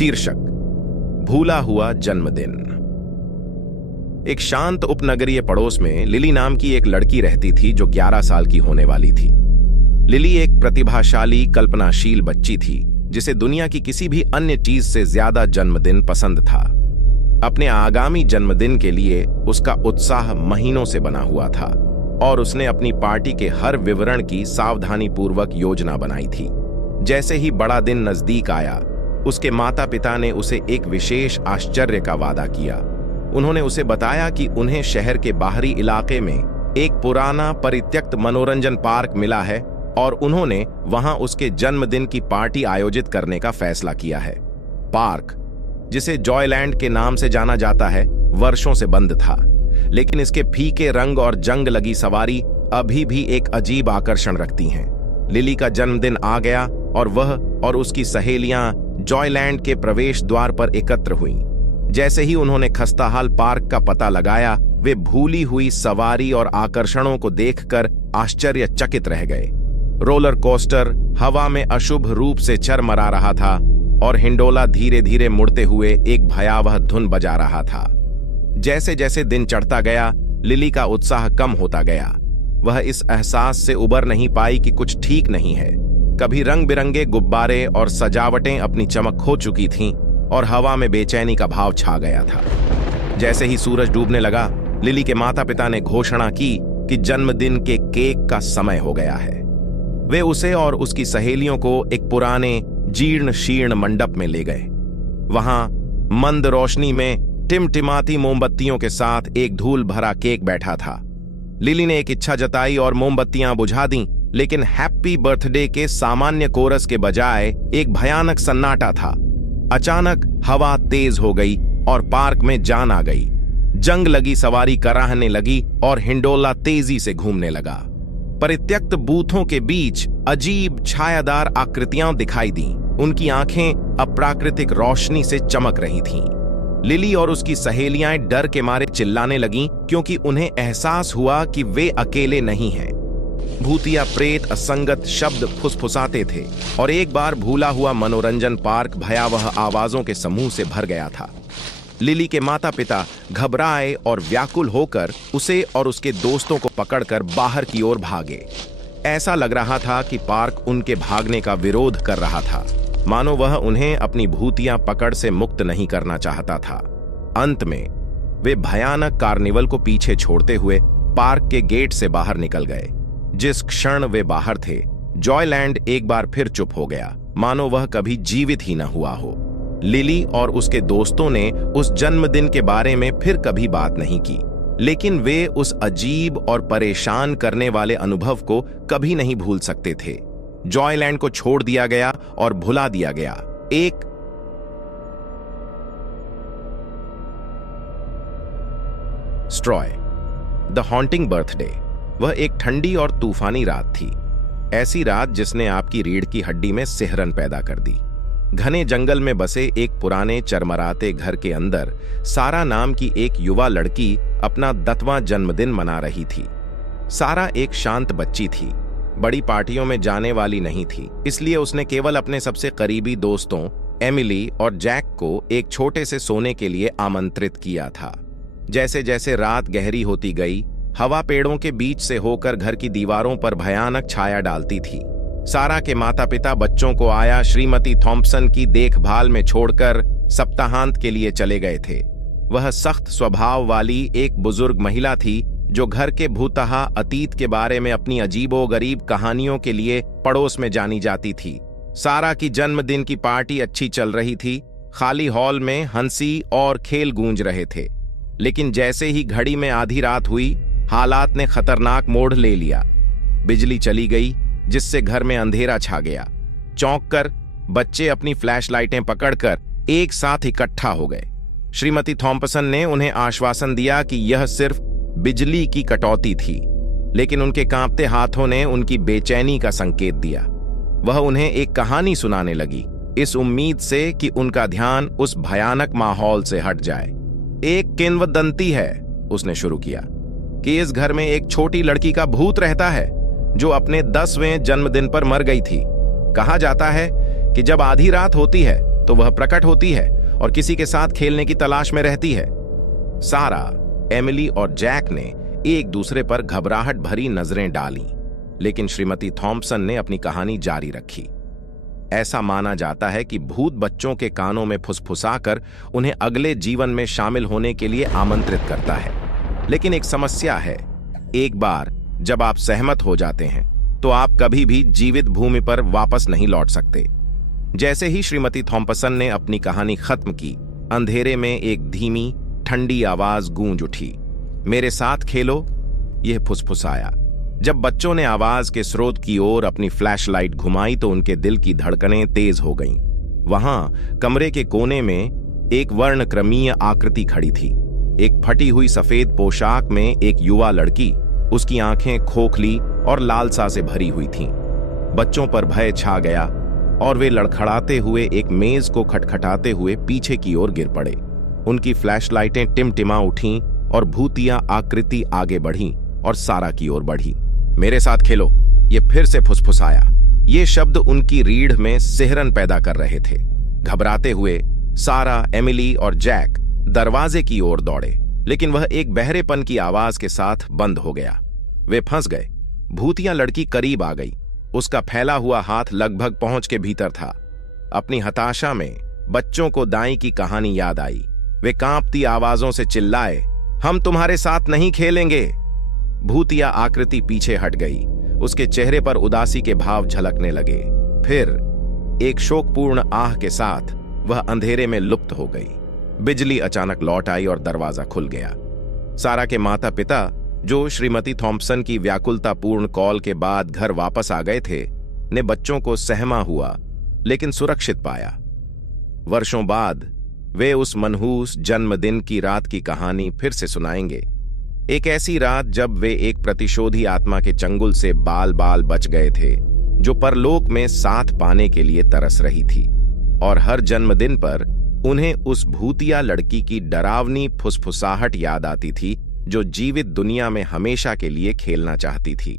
शीर्षक भूला हुआ जन्मदिन। एक शांत उपनगरीय पड़ोस में लिली नाम की एक लड़की रहती थी जो 11 साल की होने वाली थी। लिली एक प्रतिभाशाली, कल्पनाशील बच्ची थी जिसे दुनिया की किसी भी अन्य चीज से ज्यादा जन्मदिन पसंद था। अपने आगामी जन्मदिन के लिए उसका उत्साह महीनों से बना हुआ था और उसने अपनी पार्टी के हर विवरण की सावधानीपूर्वक योजना बनाई थी। जैसे ही बड़ा दिन नजदीक आया, उसके माता पिता ने उसे एक विशेष आश्चर्य का वादा किया। उन्होंने उसे बताया कि उन्हें शहर के बाहरी इलाके में एक पुराना परित्यक्त मनोरंजन पार्क मिला है और उन्होंने वहां उसके जन्मदिन की पार्टी आयोजित करने का फैसला किया है। पार्क, जिसे जॉयलैंड के नाम से जाना जाता है, वर्षों से बंद था, लेकिन इसके फीके रंग और जंग लगी सवारी अभी भी एक अजीब आकर्षण रखती हैं। लिली का जन्मदिन आ गया और वह और उसकी सहेलियां जॉयलैंड के प्रवेश द्वार पर एकत्र हुईं। जैसे ही उन्होंने खस्ताहाल पार्क का पता लगाया, वे भूली हुई सवारी और आकर्षणों को देखकर आश्चर्यचकित रह गए। रोलर कोस्टर हवा में अशुभ रूप से चरमरा रहा था और हिंडोला धीरे धीरे मुड़ते हुए एक भयावह धुन बजा रहा था। जैसे जैसे दिन चढ़ता गया, लिली का उत्साह कम होता गया। वह इस एहसास से उबर नहीं पाई कि कुछ ठीक नहीं है। कभी रंग बिरंगे गुब्बारे और सजावटें अपनी चमक खो चुकी थीं और हवा में बेचैनी का भाव छा गया था। जैसे ही सूरज डूबने लगा, लिली के माता पिता ने घोषणा की कि जन्मदिन के केक का समय हो गया है। वे उसे और उसकी सहेलियों को एक पुराने जीर्ण शीर्ण मंडप में ले गए। वहां मंद रोशनी में टिमटिमाती मोमबत्तियों के साथ एक धूल भरा केक बैठा था। लिली ने एक इच्छा जताई और मोमबत्तियां बुझा दीं, लेकिन हैप्पी बर्थडे के सामान्य कोरस के बजाय एक भयानक सन्नाटा था। अचानक हवा तेज हो गई और पार्क में जान आ गई। जंग लगी सवारी कराहने लगी और हिंडोला तेजी से घूमने लगा। परित्यक्त बूथों के बीच अजीब छायादार आकृतियां दिखाई दीं। उनकी आंखें अप्राकृतिक रोशनी से चमक रही थीं। लिली और उसकी सहेलियां डर के मारे चिल्लाने लगीं क्योंकि उन्हें एहसास हुआ कि वे अकेले नहीं हैं। भूतिया प्रेत असंगत शब्द फुसफुसाते थे और एक बार भूला हुआ मनोरंजन पार्क भयावह आवाजों के समूह से भर गया था। लिली के माता पिता घबराए और व्याकुल होकर उसे और उसके दोस्तों को पकड़कर बाहर की ओर भागे। ऐसा लग रहा था कि पार्क उनके भागने का विरोध कर रहा था, मानो वह उन्हें अपनी भूतिया पकड़ से मुक्त नहीं करना चाहता था। अंत में वे भयानक कार्निवल को पीछे छोड़ते हुए पार्क के गेट से बाहर निकल गए। जिस क्षण वे बाहर थे, जॉयलैंड एक बार फिर चुप हो गया, मानो वह कभी जीवित ही न हुआ हो। लिली और उसके दोस्तों ने उस जन्मदिन के बारे में फिर कभी बात नहीं की, लेकिन वे उस अजीब और परेशान करने वाले अनुभव को कभी नहीं भूल सकते थे। जॉयलैंड को छोड़ दिया गया और भुला दिया गया। एक स्ट्रॉय द हॉन्टिंग बर्थडे। वह एक ठंडी और तूफानी रात थी, ऐसी रात जिसने आपकी रीढ़ की हड्डी में सिहरन पैदा कर दी। घने जंगल में बसे एक पुराने चरमराते घर के अंदर सारा नाम की एक युवा लड़की अपना 10वां जन्मदिन मना रही थी। सारा एक शांत बच्ची थी, बड़ी पार्टियों में जाने वाली नहीं थी, इसलिए उसने केवल अपने सबसे करीबी दोस्तों एमिली और जैक को एक छोटे से सोने के लिए आमंत्रित किया था। जैसे जैसे रात गहरी होती गई, हवा पेड़ों के बीच से होकर घर की दीवारों पर भयानक छाया डालती थी। सारा के माता पिता बच्चों को आया श्रीमती थॉम्पसन की देखभाल में छोड़कर सप्ताहांत के लिए चले गए थे। वह सख्त स्वभाव वाली एक बुजुर्ग महिला थी जो घर के भूतहा अतीत के बारे में अपनी अजीबोगरीब कहानियों के लिए पड़ोस में जानी जाती थी। सारा की जन्मदिन की पार्टी अच्छी चल रही थी। खाली हॉल में हंसी और खेल गूंज रहे थे, लेकिन जैसे ही घड़ी में आधी रात हुई, हालात ने खतरनाक मोड़ ले लिया। बिजली चली गई, जिससे घर में अंधेरा छा गया। चौंक कर बच्चे अपनी फ्लैशलाइटें पकड़कर एक साथ इकट्ठा हो गए। श्रीमती थॉम्पसन ने उन्हें आश्वासन दिया कि यह सिर्फ बिजली की कटौती थी, लेकिन उनके कांपते हाथों ने उनकी बेचैनी का संकेत दिया। वह उन्हें एक कहानी सुनाने लगी, इस उम्मीद से कि उनका ध्यान उस भयानक माहौल से हट जाए। एक किंवदंती है, उसने शुरू किया, कि इस घर में एक छोटी लड़की का भूत रहता है जो अपने 10वें जन्मदिन पर मर गई थी। कहा जाता है कि जब आधी रात होती है तो वह प्रकट होती है और किसी के साथ खेलने की तलाश में रहती है। सारा, एमिली और जैक ने एक दूसरे पर घबराहट भरी नजरें डालीं, लेकिन श्रीमती थॉम्पसन ने अपनी कहानी जारी रखी। ऐसा माना जाता है कि भूत बच्चों के कानों में फुसफुसाकर उन्हें अगले जीवन में शामिल होने के लिए आमंत्रित करता है। लेकिन एक समस्या है, एक बार जब आप सहमत हो जाते हैं तो आप कभी भी जीवित भूमि पर वापस नहीं लौट सकते। जैसे ही श्रीमती थॉम्पसन ने अपनी कहानी खत्म की, अंधेरे में एक धीमी ठंडी आवाज गूंज उठी। मेरे साथ खेलो, यह फुसफुसाया। जब बच्चों ने आवाज के स्रोत की ओर अपनी फ्लैशलाइट घुमाई तो उनके दिल की धड़कनें तेज हो गईं। वहां कमरे के कोने में एक वर्णक्रमीय आकृति खड़ी थी। एक फटी हुई सफेद पोशाक में एक युवा लड़की, उसकी आंखें खोखली और लालसा से भरी हुई थीं। बच्चों पर भय छा गया और वे लड़खड़ाते हुए एक मेज को खटखटाते हुए पीछे की ओर गिर पड़े। उनकी फ्लैशलाइटें टिमटिमा उठीं और भूतिया आकृति आगे बढ़ी और सारा की ओर बढ़ी। मेरे साथ खेलो, ये फिर से फुसफुसाया। ये शब्द उनकी रीढ़ में सिहरन पैदा कर रहे थे। घबराते हुए सारा, एमिली और जैक दरवाजे की ओर दौड़े, लेकिन वह एक बहरेपन की आवाज के साथ बंद हो गया। वे फंस गए। भूतिया लड़की करीब आ गई। उसका फैला हुआ हाथ लगभग पहुंच के भीतर था। अपनी हताशा में बच्चों को दाई की कहानी याद आई। वे कांपती आवाजों से चिल्लाए, हम तुम्हारे साथ नहीं खेलेंगे। भूतिया आकृति पीछे हट गई। उसके चेहरे पर उदासी के भाव झलकने लगे। फिर एक शोकपूर्ण आह के साथ वह अंधेरे में लुप्त हो गई। बिजली अचानक लौट आई और दरवाजा खुल गया। सारा के माता पिता, जो श्रीमती थॉम्पसन की व्याकुलतापूर्ण कॉल के बाद घर वापस आ गए थे, ने बच्चों को सहमा हुआ लेकिन सुरक्षित पाया। वर्षों बाद वे उस मनहूस जन्मदिन की रात की कहानी फिर से सुनाएंगे। एक ऐसी रात जब वे एक प्रतिशोधी आत्मा के चंगुल से बाल बाल बच गए थे, जो परलोक में साथ पाने के लिए तरस रही थी। और हर जन्मदिन पर उन्हें उस भूतिया लड़की की डरावनी फुसफुसाहट याद आती थी, जो जीवित दुनिया में हमेशा के लिए खेलना चाहती थी।